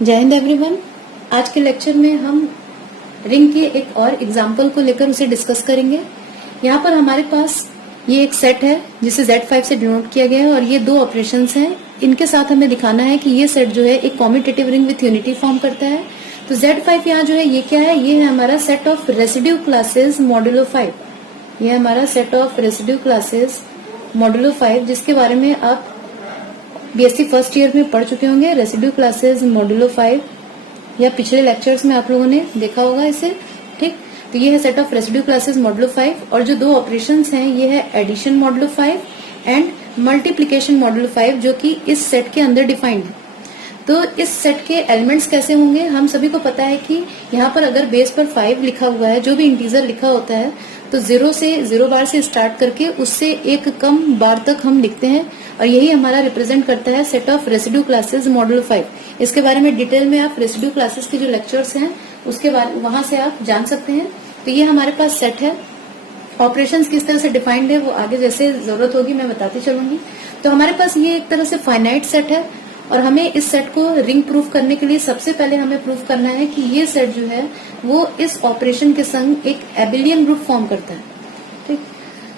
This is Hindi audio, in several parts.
जय हिंद एवरीवन। आज के लेक्चर में हम रिंग के एक और एग्जाम्पल को लेकर उसे डिस्कस करेंगे। यहाँ पर हमारे पास ये एक सेट है जिसे Z5 से डिनोट किया गया है और ये दो ऑपरेशंस हैं। इनके साथ हमें दिखाना है कि ये सेट जो है एक commutative ring with unity form करता है। तो Z5 यहाँ जो है ये क्या है, ये है हमारा set of residue classes modulo 5। ये हमारा set of residue classes modulo 5, जिसके बारे में आप बीएससी फर्स्ट ईयर में पढ़ चुके होंगे। रेसिड्यू क्लासेस मॉड्यूलो 5 या पिछले लेक्चर्स में आप लोगों ने देखा होगा इसे, ठीक। तो ये है set of residue classes modulo 5 और जो दो ऑपरेशंस हैं ये है addition modulo 5 and multiplication modulo 5, जो कि इस सेट के अंदर डिफाइंड है। तो इस सेट के एलिमेंट्स कैसे होंगे, हम सभी को पता है कि यहाँ पर अगर बेस पर 5 लिखा हुआ है, जो भी इंटीजर लिखा होता है, तो 0 बार से स्टार्ट करके उससे एक कम बार तक हम लिखते हैं और यही हमारा रिप्रेजेंट करता है set of residue classes modulo 5। इसके बारे में डिटेल में आप रेसिड्यू क्लासेस के जो लेक्चर्स हैं उसके बारे वहां से आप जान सकते हैं। तो ये हमारे पास सेट है। ऑपरेशंस किस तरह से डिफाइंड है वो आगे जैसे जरूरत होगी मैं बताती चलूंगी। तो हमारे पास ये एक तरह से फाइनाइट सेट है और हमें इस सेट को रिंग प्रूफ करने के लिए सबसे पहले हमें प्रूफ करना है कि ये सेट जो है वो इस ऑपरेशन के संग एक एबिलियन ग्रुप फॉर्म करता है, ठीक।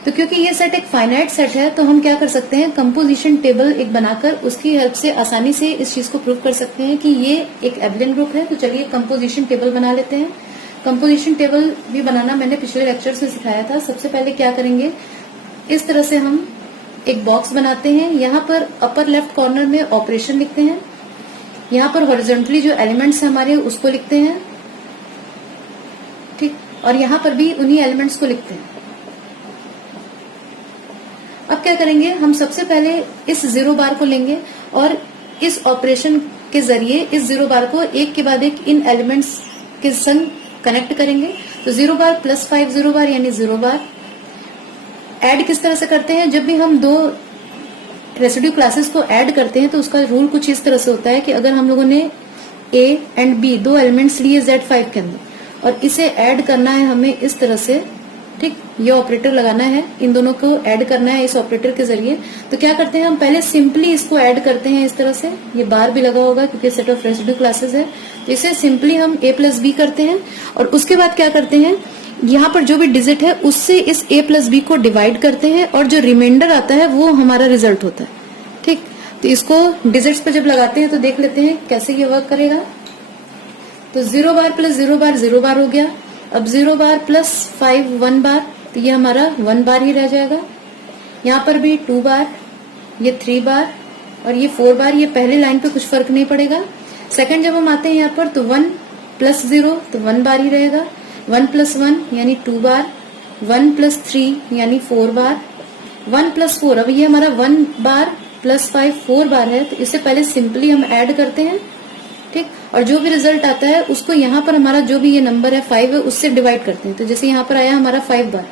तो क्योंकि ये सेट एक फाइनाइट सेट है तो हम क्या कर सकते हैं, कंपोजिशन टेबल एक बनाकर उसकी हेल्प से आसानी से इस चीज को प्रूफ कर सकते हैं कि ये एक एबिलियन ग्रुप है। तो चलिए कंपोजिशन टेबल बना लेते हैं। कंपोजिशन टेबल भी बनाना मैंने पिछले लेक्चर में सिखाया था। सबसे पहले क्या करेंगे, इस तरह से हम एक बॉक्स बनाते हैं। यहाँ पर अपर लेफ्ट कॉर्नर में ऑपरेशन लिखते हैं, यहाँ पर हॉरिजॉन्टली जो एलिमेंट्स हमारे उसको लिखते हैं, ठीक, और यहाँ पर भी उन्हीं एलिमेंट्स को लिखते हैं। अब क्या करेंगे, हम सबसे पहले इस 0 बार को लेंगे और इस ऑपरेशन के जरिए इस 0 बार को एक के बाद एक इन एलिमेंट्स के संग कनेक्ट करेंगे। तो 0 बार प्लस 5 0 बार यानी 0 बार। ऐड किस तरह से करते हैं, जब भी हम दो रेसिड्यू क्लासेस को ऐड करते हैं तो उसका रूल कुछ इस तरह से होता है कि अगर हम लोगों ने A एंड B दो एलिमेंट्स लिए Z5 के अंदर और इसे ऐड करना है हमें इस तरह से, ठीक, ये ऑपरेटर लगाना है, इन दोनों को ऐड करना है इस ऑपरेटर के जरिए। तो क्या करते हैं, हम पहले सिंपली इसको ऐड करते हैं इस तरह से, ये बार भी लगा होगा क्योंकि सेट ऑफ रेसिड्यू क्लासेस है। तो इसे सिंपली हम A प्लस B करते हैं और उसके बाद क्या करते हैं, यहाँ पर जो भी डिजिट है उससे इस A प्लस B को डिवाइड करते हैं और जो रिमाइंडर आता है वो हमारा रिजल्ट होता है, ठीक। तो इसको डिजिट्स पे जब लगाते हैं तो देख लेते हैं कैसे ये वर्क करेगा। तो 0 बार प्लस 0 बार 0 बार हो गया। अब 0 बार प्लस 5 1 बार, तो ये हमारा 1 बार ही रह जाएगा। यहाँ पर भी 2 बार, ये 3 बार और ये 4 बार। ये पहले लाइन पे कुछ फर्क नहीं पड़ेगा। सेकंड जब हम आते हैं यहाँ पर तो 1 प्लस 0 तो 1 बार ही रहेगा। 1 प्लस 1 यानी 2 बार, 1 प्लस 3 यानी 4 बार, 1 प्लस 4, अब ये हमारा 1 बार प्लस 5 4 बार है। तो इससे पहले सिंपली हम ऐड करते हैं, ठीक, और जो भी रिजल्ट आता है उसको यहाँ पर हमारा जो भी ये नंबर है 5 है उससे डिवाइड करते हैं। तो जैसे यहाँ पर आया हमारा 5 बार,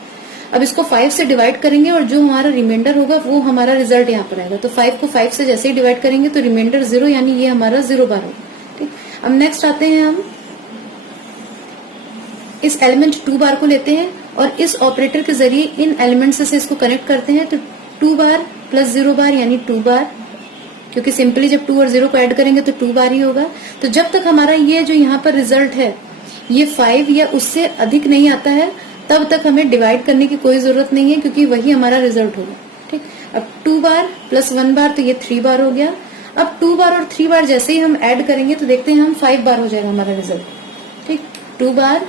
अब इसको 5 से डिवाइड करेंगे और जो हमारा रिमाइंडर होगा वो हमारा रिजल्ट यहाँ पर आएगा। तो 5 को 5 से जैसे ही डिवाइड करेंगे तो रिमाइंडर 0 यानी ये हमारा 0 बार होगा, ठीक। अब नेक्स्ट आते हैं, हम इस एलिमेंट 2 बार को लेते हैं और इस ऑपरेटर के जरिए इन एलिमेंट से इसको कनेक्ट करते हैं। तो 2 बार प्लस 0 बार यानी 2 बार, क्योंकि सिंपली जब 2 और 0 को ऐड करेंगे तो 2 बार ही होगा। तो जब तक हमारा ये जो यहाँ पर रिजल्ट है ये 5 या उससे अधिक नहीं आता है तब तक हमें डिवाइड करने की कोई जरूरत नहीं है, क्योंकि वही हमारा रिजल्ट होगा, ठीक। अब 2 बार प्लस 1 बार तो ये 3 बार हो गया। अब 2 बार और 3 बार जैसे ही हम ऐड करेंगे तो देखते हैं हम 5 बार हो जाएगा हमारा रिजल्ट, ठीक। 2 बार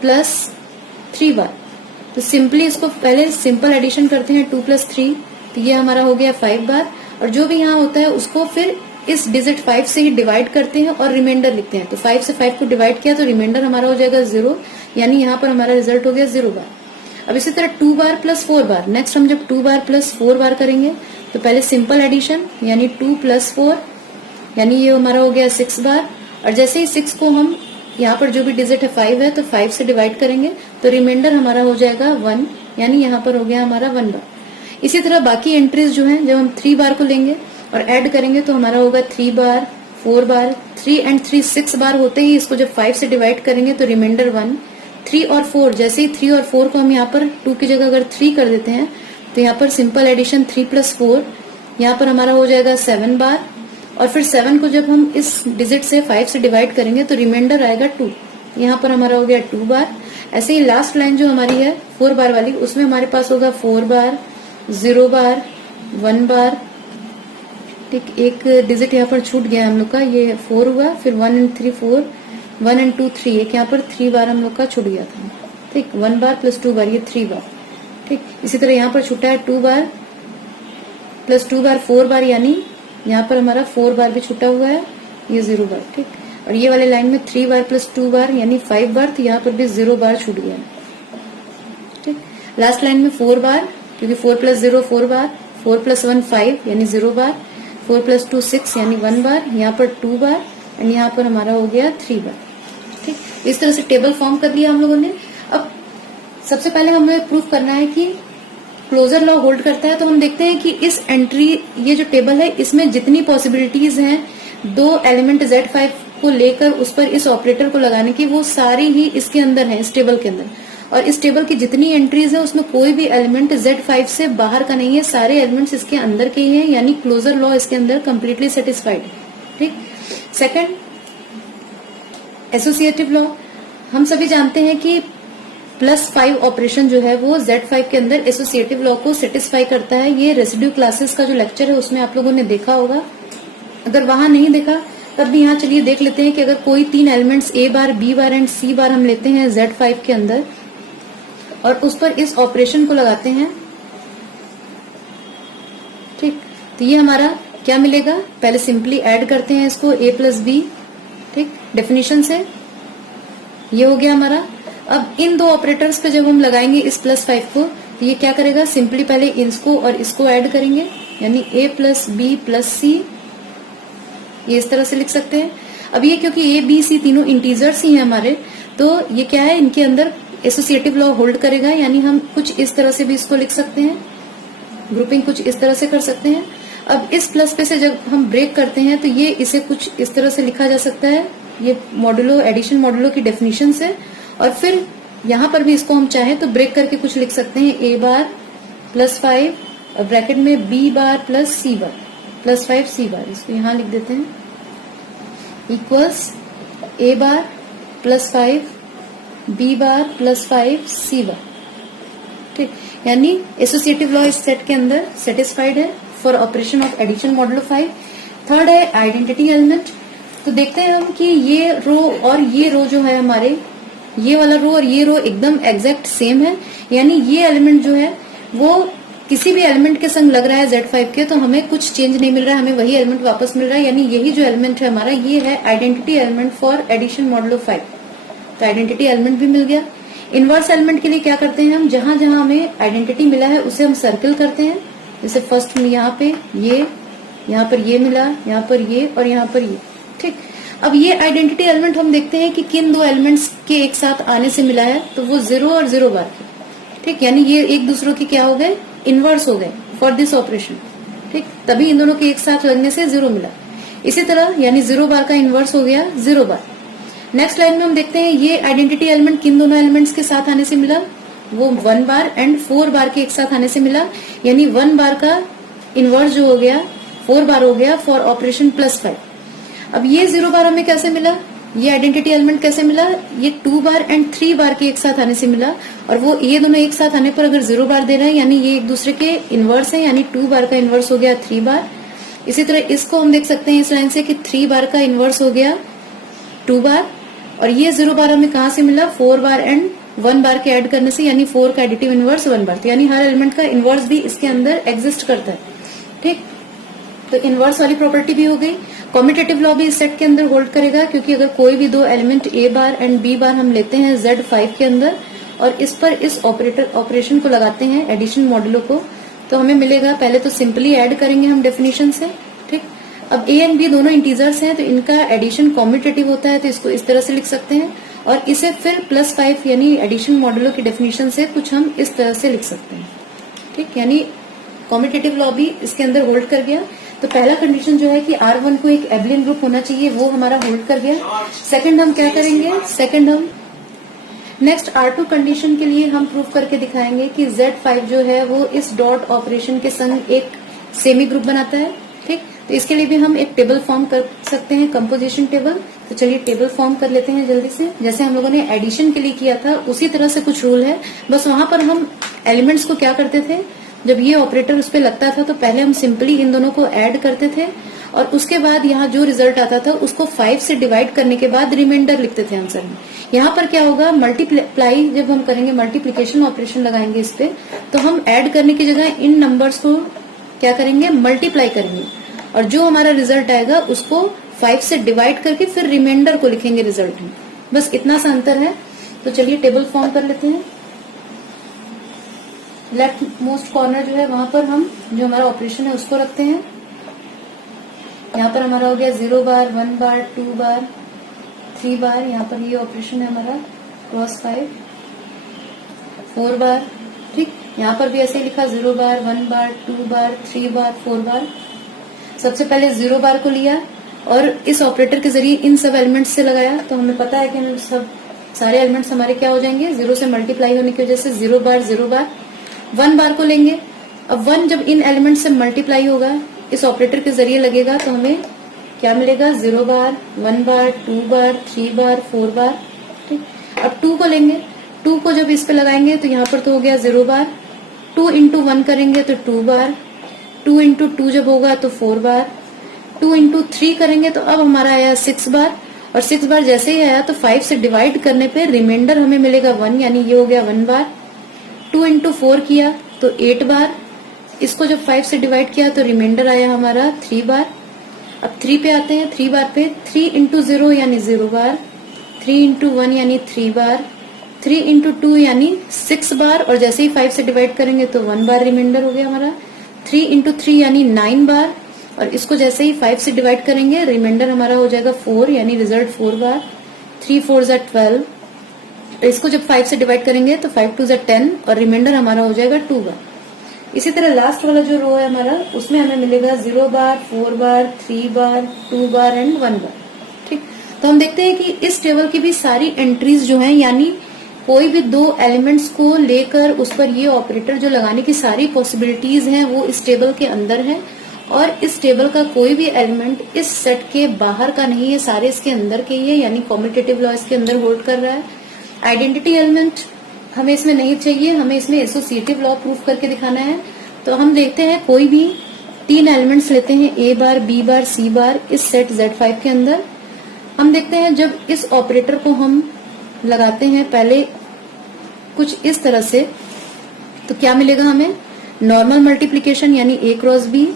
प्लस 3 बार, तो सिंपली इसको पहले सिंपल एडिशन करते हैं 2 प्लस 3, तो ये हमारा हो गया 5 बार। और जो भी यहाँ होता है उसको फिर इस डिजिट 5 से ही डिवाइड करते हैं और रिमाइंडर लिखते हैं। तो 5 से 5 को डिवाइड किया तो रिमाइंडर हमारा हो जाएगा 0, यानी यहाँ पर हमारा रिजल्ट हो गया 0 बार। अब इसी तरह 2 बार प्लस 4 बार, नेक्स्ट हम जब 2 बार प्लस 4 बार करेंगे तो पहले सिंपल एडिशन यानी 2 प्लस 4 यानी ये हमारा हो गया 6 बार। और जैसे ही 6 को हम यहाँ पर जो भी डिजिट है 5 है तो 5 से डिवाइड करेंगे तो रिमाइंडर हमारा हो जाएगा 1, यानी यहाँ पर हो गया हमारा 1 बार। इसी तरह बाकी एंट्रीज जो हैं जब हम 3 बार को लेंगे और ऐड करेंगे तो हमारा होगा 3 बार 4 बार, 3 एंड 3 6 बार होते ही इसको जब 5 से डिवाइड करेंगे तो रिमाइंडर 1। 3 और 4, जैसे ही 3 और 4 को हम यहाँ पर 2 की जगह अगर 3 कर देते हैं तो यहाँ पर सिंपल एडिशन 3 प्लस 4, यहाँ पर हमारा हो जाएगा 7 बार। और फिर 7 को जब हम इस डिजिट से 5 से डिवाइड करेंगे तो रिमाइंडर आएगा 2। यहाँ पर हमारा हो गया 2 बार। ऐसे ही लास्ट लाइन जो हमारी है 4 बार वाली, उसमें हमारे पास होगा 4 बार, 0 बार, 1 बार। ठीक, एक डिजिट यहाँ पर छूट गया हम लोग का, ये 4 हुआ, फिर 1 and 3 4, 1 and 2 3, एक यहाँ पर 3 बार हम लोग का छूट गया था। ठीक, 1 बार प्लस 2 बार, ये 3 बार। ठीक, इसी तरह यहाँ पर छूटा है 2 बार प्लस 2 बार 4 बार, यानी यहाँ पर हमारा 4 बार भी छूटा हुआ है, ये 0 बार। ठीक, और ये वाले लाइन में 3 बार प्लस 2 बार यानी 5 बार, तो यहाँ पर भी 0 बार छूट गया। ठीक, लास्ट लाइन में 4 बार, क्योंकि 4 प्लस 0 4 बार, 4 प्लस 1 5 यानी 0 बार, 4 प्लस 2 6 यानी 1 बार, यहाँ पर 2 बार एंड यहाँ पर हमारा हो गया 3 बार। ठीक, इस तरह से टेबल फॉर्म कर लिया हम लोगों ने। अब सबसे पहले हमें प्रूफ करना है कि क्लोजर लॉ होल्ड करता है, तो हम देखते हैं कि इस एंट्री, ये जो टेबल है, इसमें जितनी पॉसिबिलिटीज हैं दो एलिमेंट Z5 को लेकर उस पर इस ऑपरेटर को लगाने की, वो सारी ही इसके अंदर है, इस टेबल के अंदर। और इस टेबल की जितनी एंट्रीज है उसमें कोई भी एलिमेंट Z5 से बाहर का नहीं है, सारे एलिमेंट्स इसके अंदर के ही हैं, यानी क्लोजर लॉ इसके अंदर कंप्लीटली सेटिस्फाइड है। ठीक, सेकंड एसोसिएटिव लॉ, हम सभी जानते हैं कि +5 ऑपरेशन जो है वो Z5 के अंदर एसोसिएटिव लॉ को सेटिस्फाई करता है। ये रेसिड्यू क्लासेस का जो लेक्चर है उसमें आप लोगों ने देखा होगा, अगर वहां नहीं देखा तब भी यहाँ चलिए देख लेते हैं कि अगर कोई 3 elements A bar, B bar and C बार हम लेते हैं Z5 के अंदर और उस पर इस ऑपरेशन को लगाते हैं, ठीक, तो ये हमारा क्या मिलेगा, पहले सिंपली ऐड करते हैं इसको A प्लस B, ठीक, डेफिनेशन से ये हो गया हमारा। अब इन दो ऑपरेटर्स पे जब हम लगाएंगे इस +5 को, तो ये क्या करेगा, सिंपली पहले इसको और इसको ऐड करेंगे, यानी A plus B plus C, ये इस तरह से लिख सकते हैं। अब ये क्योंकि A B C तीनों इंटीजर्स ही हैं हमारे, तो ये क्या है, इनके अंदर एसोसिएटिव लॉ होल्ड करेगा, यानी हम कुछ इस तरह से भी इसको लिख सकते हैं, ग्रुपिंग कुछ इस तरह से कर सकते हैं। अब इस प्लस पे से जब हम ब्रेक करते हैं तो ये इसे कुछ इस तरह से लिखा जा सकता है, ये मॉडुलो, एडिशन मॉडुलो की डेफिनेशन से। और फिर यहाँ पर भी इसको हम चाहें तो ब्रेक करके कुछ लिख सकते हैं, A बार प्लस 5 और ब्रैकेट में B बार प्लस C बार प्लस 5 C बार, इसको यहाँ लिख देते हैं, equals A bar plus 5 B bar plus 5 C बार। ठीक, यानी एसोसिएटिव लॉ इस सेट के अंदर सेटिस्फाइड है for operation of addition modulo 5। Third है आइडेंटिटी एलिमेंट। तो देखते हैं हम कि ये रो और ये रो जो है हमारे, ये वाला रो और ये रो एकदम एग्जैक्ट सेम है, यानी ये एलिमेंट जो है वो किसी भी एलिमेंट के संग लग रहा है Z5 के, तो हमें कुछ चेंज नहीं मिल रहा है, हमें वही एलिमेंट वापस मिल रहा है, यानी यही जो एलिमेंट है हमारा, ये है identity element for addition modulo 5। तो आइडेंटिटी एलिमेंट भी मिल गया। इनवर्स एलिमेंट के लिए क्या करते हैं हम, जहां जहां हमें आइडेंटिटी मिला है उसे हम सर्कल करते हैं, जैसे फर्स्ट में यहाँ पे ये, यहाँ पर ये मिला, यहाँ पर ये और यहाँ पर ये। ठीक, अब ये आइडेंटिटी एलिमेंट हम देखते हैं कि किन दो एलिमेंट्स के एक साथ आने से मिला है, तो वो 0 और 0 बार के। ठीक, यानी ये एक दूसरों के क्या हो गए, इनवर्स हो गए फॉर दिस ऑपरेशन। ठीक, तभी इन दोनों के एक साथ लगने से 0 मिला। इसी तरह यानी 0 बार का इनवर्स हो गया 0 बार। नेक्स्ट लाइन में हम देखते हैं ये आइडेंटिटी एलिमेंट किन दोनों एलिमेंट्स के साथ आने से मिला, वो 1 बार एंड 4 बार के एक साथ आने से मिला, यानी 1 बार का इनवर्स जो हो गया 4 बार हो गया फॉर ऑपरेशन +5। अब ये 0 बार हमें कैसे मिला, ये आइडेंटिटी एलिमेंट कैसे मिला, ये 2 बार एंड 3 बार के एक साथ आने से मिला, और वो ये दोनों एक साथ आने पर अगर 0 बार दे रहे हैं यानी ये एक दूसरे के इनवर्स है, यानी 2 बार का इनवर्स हो गया 3 बार। इसी तरह इसको हम देख सकते हैं इस लाइन से कि 3 बार का इनवर्स हो गया 2 बार, और ये 0 बार हमें कहाँ से मिला, 4 बार एंड 1 बार के ऐड करने से, यानी 4 का एडिटिव इनवर्स 1 बार। तो यानी हर एलिमेंट का इनवर्स भी इसके अंदर एग्जिस्ट करता है। ठीक, तो इनवर्स वाली प्रॉपर्टी भी हो गई। कॉम्यूटेटिव लॉ भी इस सेट के अंदर होल्ड करेगा, क्योंकि अगर कोई भी दो element A bar and B बार हम लेते हैं Z5 के अंदर और इस पर इस ऑपरेशन को लगाते हैं एडिशन मॉडुलो को, तो हमें मिलेगा, पहले तो सिंपली ऐड करेंगे हम डेफिनेशन से। ठीक, अब A एंड B दोनों इंटीजर्स हैं तो इनका एडिशन कॉम्यूटेटिव होता है, तो इसको इस तरह से लिख सकते हैं, और इसे फिर +5 यानी एडिशन मॉडुलो की डेफिनेशन से कुछ हम इस तरह से लिख सकते हैं। ठीक, यानी कॉम्यूटेटिव लॉ भी इसके अंदर होल्ड कर गया। तो पहला कंडीशन जो है कि R1 को एक एबलियन ग्रुप होना चाहिए, वो हमारा होल्ड कर गया। सेकंड हम क्या करेंगे, सेकंड हम नेक्स्ट R2 कंडीशन के लिए हम प्रूव करके दिखाएंगे कि Z5 जो है वो इस डॉट ऑपरेशन के संग एक सेमी ग्रुप बनाता है। ठीक, तो इसके लिए भी हम एक टेबल फॉर्म कर सकते हैं, कंपोजिशन टेबल। तो चलिए टेबल फॉर्म कर लेते हैं जल्दी से। जैसे हम लोगों ने एडिशन के लिए किया था उसी तरह से कुछ रूल है, बस वहां पर हम एलिमेंट्स को क्या करते थे, जब ये ऑपरेटर उस पर लगता था तो पहले हम सिंपली इन दोनों को ऐड करते थे और उसके बाद यहाँ जो रिजल्ट आता था उसको 5 से डिवाइड करने के बाद रिमाइंडर लिखते थे आंसर में। यहाँ पर क्या होगा, मल्टीप्लाई जब हम करेंगे, मल्टीप्लीकेशन ऑपरेशन लगाएंगे इस पे, तो हम ऐड करने की जगह इन नंबर्स को क्या करेंगे, मल्टीप्लाई करेंगे और जो हमारा रिजल्ट आएगा उसको 5 से डिवाइड करके फिर रिमाइंडर को लिखेंगे रिजल्ट में। बस इतना सा अंतर है। तो चलिए टेबल फॉर्म कर लेते हैं। लेफ्ट मोस्ट कॉर्नर जो है वहां पर हम जो हमारा ऑपरेशन है उसको रखते हैं। यहाँ पर हमारा हो गया 0 बार, 1 बार, 2 बार, 3 बार। यहाँ पर ये ऑपरेशन है हमारा क्रॉस 5, 4 बार। ठीक, यहाँ पर भी ऐसे ही लिखा 0 बार, 1 बार, 2 बार, 3 बार, 4 बार। सबसे पहले 0 बार को लिया और इस ऑपरेटर के जरिए इन सब एलिमेंट्स से लगाया, तो हमें पता है कि हमें सब सारे एलिमेंट्स हमारे क्या हो जाएंगे, 0 से मल्टीप्लाई होने की वजह से 0 बार 0 बार। 1 बार को लेंगे, अब 1 जब इन एलिमेंट से मल्टीप्लाई होगा, इस ऑपरेटर के जरिए लगेगा, तो हमें क्या मिलेगा, 0 बार, 1 बार, 2 बार, 3 बार, 4 बार। ठीक, अब 2 को लेंगे, 2 को जब इस पे लगाएंगे तो यहाँ पर तो हो गया 0 बार। 2 इंटू 1 करेंगे तो 2 बार, 2 इंटू 2 जब होगा तो 4 बार, 2 इंटू 3 करेंगे तो अब हमारा आया 6 बार, और 6 बार जैसे ही आया तो 5 से डिवाइड करने पे रिमाइंडर हमें मिलेगा 1, यानी ये हो गया 1 बार। 2 इंटू 4 किया तो 8 बार, इसको जब 5 से डिवाइड किया तो रिमाइंडर आया हमारा 3 बार। अब 3 पे आते हैं, 3 बार पे 3 इंटू 0 यानी 0 बार, 3 इंटू 1 यानी 3 बार, 3 इंटू 2 यानी 6 बार, और जैसे ही 5 से डिवाइड करेंगे तो 1 बार रिमाइंडर हो गया हमारा। 3 इंटू 3 यानी 9 बार, और इसको जैसे ही 5 से डिवाइड करेंगे रिमाइंडर हमारा हो जाएगा 4, यानी रिजल्ट 4 बार। 3 4 जा 12, इसको जब 5 से डिवाइड करेंगे तो 5 2 जा 10 और रिमाइंडर हमारा हो जाएगा 2 बार। इसी तरह लास्ट वाला जो रो है हमारा, उसमें हमें मिलेगा 0 बार, 4 बार, 3 बार, 2 बार एंड 1 बार। ठीक, तो हम देखते हैं कि इस टेबल की भी सारी एंट्रीज जो हैं, यानी कोई भी 2 एलिमेंट्स को लेकर उस पर ये ऑपरेटर जो लगाने की सारी पॉसिबिलिटीज हैं वो इस टेबल के अंदर है, और इस टेबल का कोई भी एलिमेंट इस सेट के बाहर का नहीं है, सारे इसके अंदर के ही है, यानी कॉम्यूटेटिव लॉ इसके अंदर होल्ड कर रहा है। आइडेंटिटी एलिमेंट हमें इसमें नहीं चाहिए, हमें इसमें एसोसिएटिव लॉ प्रूफ करके दिखाना है। तो हम देखते हैं कोई भी 3 एलिमेंट्स लेते हैं, A bar, B bar, C बार, इस सेट Z5 के अंदर। हम देखते हैं जब इस ऑपरेटर को हम लगाते हैं पहले कुछ इस तरह से, तो क्या मिलेगा हमें, नॉर्मल मल्टीप्लीकेशन यानी A क्रॉस B।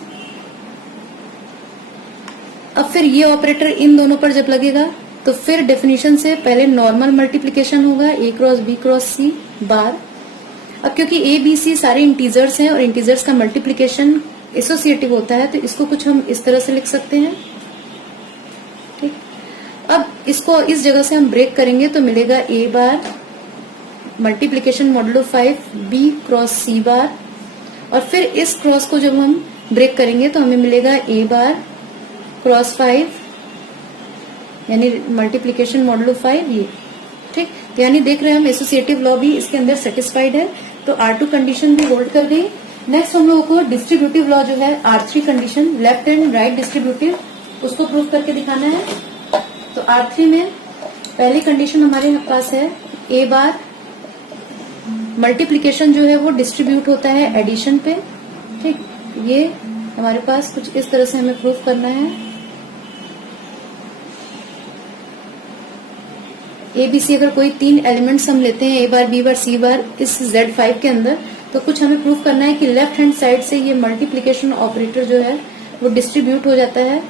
अब फिर ये ऑपरेटर इन दोनों पर जब लगेगा तो फिर डेफिनेशन से पहले नॉर्मल मल्टीप्लीकेशन होगा, A cross B cross C बार। अब क्योंकि A B C सारे इंटीजर्स हैं और इंटीजर्स का मल्टीप्लीकेशन एसोसिएटिव होता है, तो इसको कुछ हम इस तरह से लिख सकते हैं। ठीक, अब इसको इस जगह से हम ब्रेक करेंगे तो मिलेगा A bar multiplication modulo 5 B cross C bar, और फिर इस क्रॉस को जब हम ब्रेक करेंगे तो हमें मिलेगा A बार क्रॉस 5 यानी मल्टीप्लीकेशन मॉडुलो 5 ये। ठीक, तो यानी देख रहे हैं हम एसोसिएटिव लॉ भी इसके अंदर सेटिस्फाइड है, तो R2 कंडीशन भी होल्ड कर गई। नेक्स्ट हम लोगों को डिस्ट्रीब्यूटिव लॉ जो है R3 condition, left and right distributive, उसको प्रूफ करके दिखाना है। तो R3 में पहली कंडीशन हमारे पास है A बार मल्टीप्लीकेशन जो है वो डिस्ट्रीब्यूट होता है एडिशन पे। ठीक, ये हमारे पास कुछ इस तरह से हमें प्रूफ करना है। ABC अगर कोई 3 एलिमेंट्स हम लेते हैं, A bar, B bar, C बार, इस Z5 के अंदर, तो कुछ हमें प्रूफ करना है कि लेफ्ट हैंड साइड से ये मल्टीप्लीकेशन ऑपरेटर जो है वो डिस्ट्रीब्यूट हो जाता है।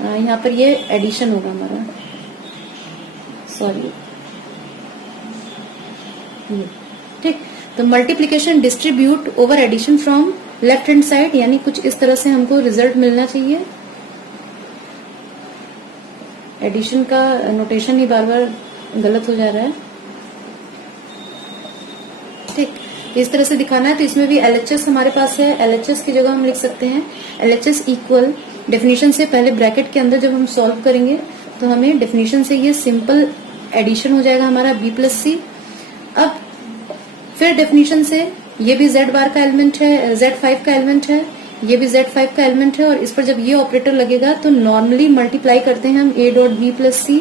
यहाँ पर ये एडिशन होगा हमारा, सॉरी। ठीक, तो multiplication distribute over addition from left hand side, यानी कुछ इस तरह से हमको रिजल्ट मिलना चाहिए। एडिशन का नोटेशन ही बार बार गलत हो जा रहा है। ठीक, इस तरह से दिखाना है। तो इसमें भी LHS हमारे पास है, LHS की जगह हम लिख सकते हैं LHS इक्वल, डेफिनेशन से पहले ब्रैकेट के अंदर जब हम सॉल्व करेंगे तो हमें डेफिनेशन से ये सिंपल एडिशन हो जाएगा हमारा B प्लस C। अब फिर डेफिनेशन से ये भी Z बार का एलिमेंट है, Z5 का एलिमेंट है, ये भी Z5 का एलिमेंट है और इस पर जब ये ऑपरेटर लगेगा तो नॉर्मली मल्टीप्लाई करते हैं हम A dot B plus C।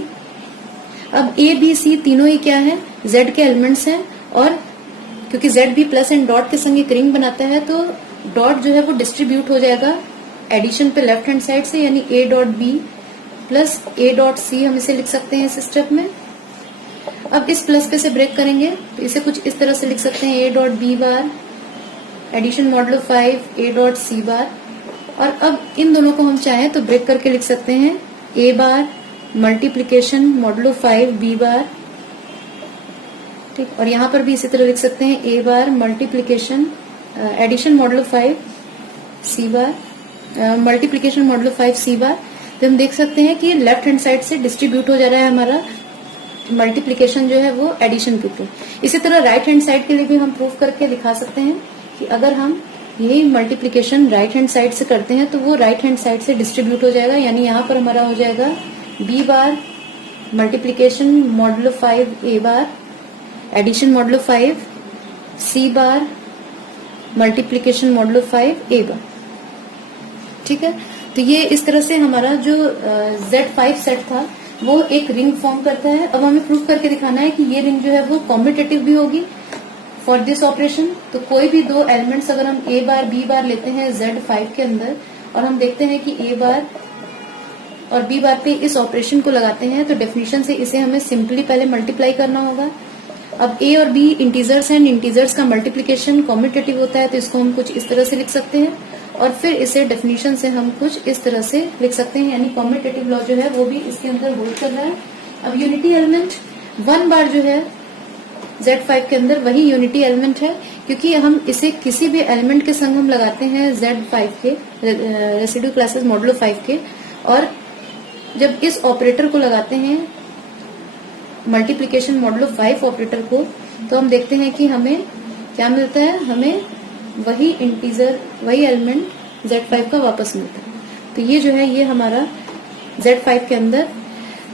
अब A B C तीनों ही क्या है, Z के एलिमेंट्स हैं और क्योंकि Z भी प्लस एंड डॉट के संग एक रिंग बनाता है तो डॉट जो है वो डिस्ट्रीब्यूट हो जाएगा एडिशन पे लेफ्ट हैंड साइड से, यानी A dot B plus A dot C हम इसे लिख सकते हैं इस स्टेप में। अब इस प्लस पे से ब्रेक करेंगे तो इसे कुछ इस तरह से लिख सकते हैं A dot B bar addition modulo 5 A dot C bar. और अब इन दोनों को हम चाहें तो ब्रेक करके लिख सकते हैं A bar multiplication modulo 5 B बार, ठीक। और यहाँ पर भी इसी तरह लिख सकते हैं A bar multiplication addition modulo 5 C bar multiplication modulo 5 C bar. तो हम देख सकते हैं कि लेफ्ट हैंड साइड से डिस्ट्रीब्यूट हो जा रहा है हमारा मल्टीप्लीकेशन जो है वो एडिशन के ऊपर। इसी तरह राइट हैंड साइड के लिए भी हम प्रूफ करके दिखा सकते हैं कि अगर हम यही मल्टीप्लीकेशन राइट हैंड साइड से करते हैं तो वो राइट हैंड साइड से डिस्ट्रीब्यूट हो जाएगा, यानी यहाँ पर हमारा हो जाएगा B bar multiplication modulo 5 A bar addition modulo 5 C bar multiplication modulo 5 A bar, ठीक है। तो ये इस तरह से हमारा जो Z5 सेट था वो एक रिंग फॉर्म करता है। अब हमें प्रूफ करके दिखाना है कि ये रिंग जो है वो कॉम्पिटेटिव भी होगी फॉर दिस ऑपरेशन। तो कोई भी दो एलिमेंट्स अगर हम A बार B बार लेते हैं Z5 के अंदर और हम देखते हैं कि A बार और B बार पे इस ऑपरेशन को लगाते हैं तो डेफिनेशन से इसे हमें सिंपली पहले मल्टीप्लाई करना होगा। अब A और B इंटीजर्स हैं, इंटीजर्स का मल्टीप्लीकेशन कॉम्पिटेटिव होता है तो इसको हम कुछ इस तरह से लिख सकते हैं और फिर इसे डेफिनेशन से हम कुछ इस तरह से लिख सकते हैं, यानी कॉम्पिटेटिव लॉ जो है वो भी इसके अंदर होल्ड कर रहा है। अब यूनिटी एलिमेंट 1 बार जो है Z5 के अंदर वही यूनिटी एलिमेंट है, क्योंकि हम इसे किसी भी एलिमेंट के संग हम लगाते हैं Z5 के रेसिड्यू क्लासेस मॉडुलो 5 के, और जब इस ऑपरेटर को लगाते हैं मल्टीप्लीकेशन मॉडुलो 5 ऑपरेटर को तो हम देखते हैं कि हमें क्या मिलता है, हमें वही इंटीजर वही एलिमेंट Z5 का वापस मिलता है। तो ये जो है ये हमारा Z5 के अंदर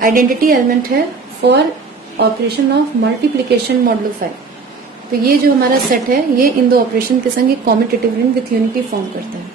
आइडेंटिटी एलिमेंट है for operation of multiplication modulo 5। तो ये जो हमारा सेट है ये इन दो ऑपरेशन के संग एक commutative ring with unity form करता है।